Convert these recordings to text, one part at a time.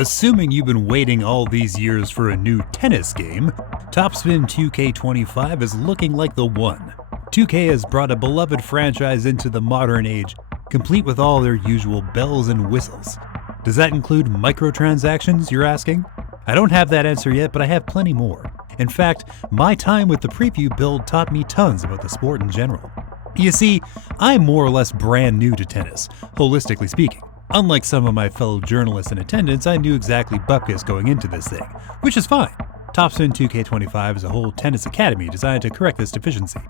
Assuming you've been waiting all these years for a new tennis game, TopSpin 2K25 is looking like the one. 2K has brought a beloved franchise into the modern age, complete with all their usual bells and whistles. Does that include microtransactions, you're asking? I don't have that answer yet, but I have plenty more. In fact, my time with the preview build taught me tons about the sport in general. You see, I'm more or less brand new to tennis, holistically speaking. Unlike some of my fellow journalists in attendance, I knew exactly bupkis going into this thing, which is fine. TopSpin 2K25 is a whole tennis academy designed to correct this deficiency.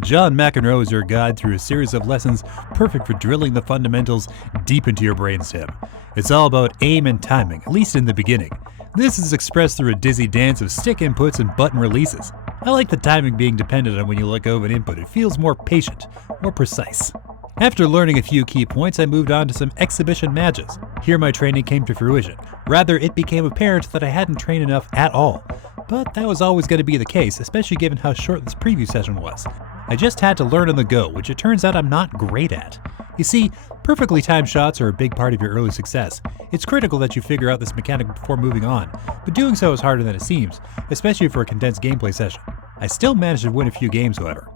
John McEnroe is your guide through a series of lessons perfect for drilling the fundamentals deep into your brainstem. It's all about aim and timing, at least in the beginning. This is expressed through a dizzy dance of stick inputs and button releases. I like the timing being dependent on when you let go of an input. It feels more patient, more precise. After learning a few key points, I moved on to some exhibition matches. Here my training came to fruition. Rather, it became apparent that I hadn't trained enough at all. But that was always going to be the case, especially given how short this preview session was. I just had to learn on the go, which it turns out I'm not great at. You see, perfectly timed shots are a big part of your early success. It's critical that you figure out this mechanic before moving on, but doing so is harder than it seems, especially for a condensed gameplay session. I still managed to win a few games, however.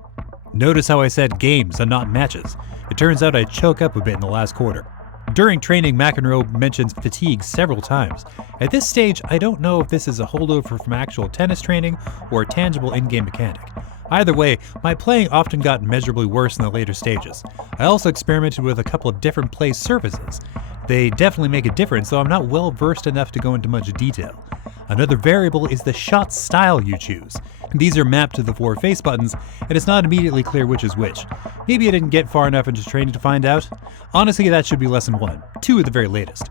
Notice how I said games and not matches. It turns out I choke up a bit in the last quarter. During training, McEnroe mentions fatigue several times. At this stage, I don't know if this is a holdover from actual tennis training or a tangible in-game mechanic. Either way, my playing often got measurably worse in the later stages. I also experimented with a couple of different play surfaces. They definitely make a difference, though I'm not well versed enough to go into much detail. Another variable is the shot style you choose. These are mapped to the 4 face buttons, and it's not immediately clear which is which. Maybe I didn't get far enough into training to find out. Honestly, that should be lesson 1, 2 at the very latest.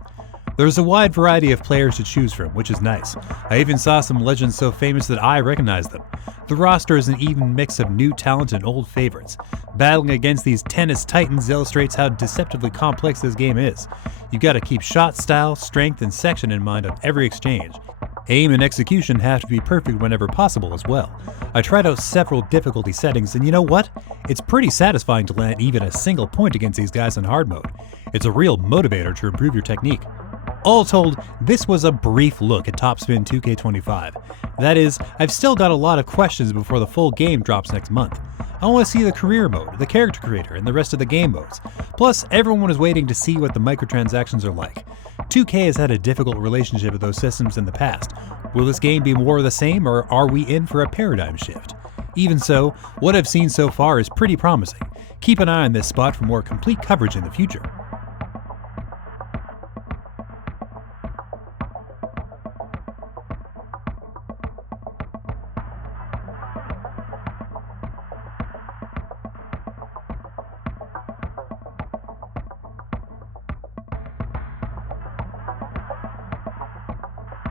There's a wide variety of players to choose from, which is nice. I even saw some legends so famous that I recognize them. The roster is an even mix of new talent and old favorites. Battling against these tennis titans illustrates how deceptively complex this game is. You've got to keep shot style, strength, and section in mind on every exchange. Aim and execution have to be perfect whenever possible as well. I tried out several difficulty settings, and you know what? It's pretty satisfying to land even a single point against these guys in hard mode. It's a real motivator to improve your technique. All told, this was a brief look at TopSpin 2K25. That is, I've still got a lot of questions before the full game drops next month. I want to see the career mode, the character creator, and the rest of the game modes. Plus, everyone is waiting to see what the microtransactions are like. 2K has had a difficult relationship with those systems in the past. Will this game be more of the same, or are we in for a paradigm shift? Even so, what I've seen so far is pretty promising. Keep an eye on this spot for more complete coverage in the future.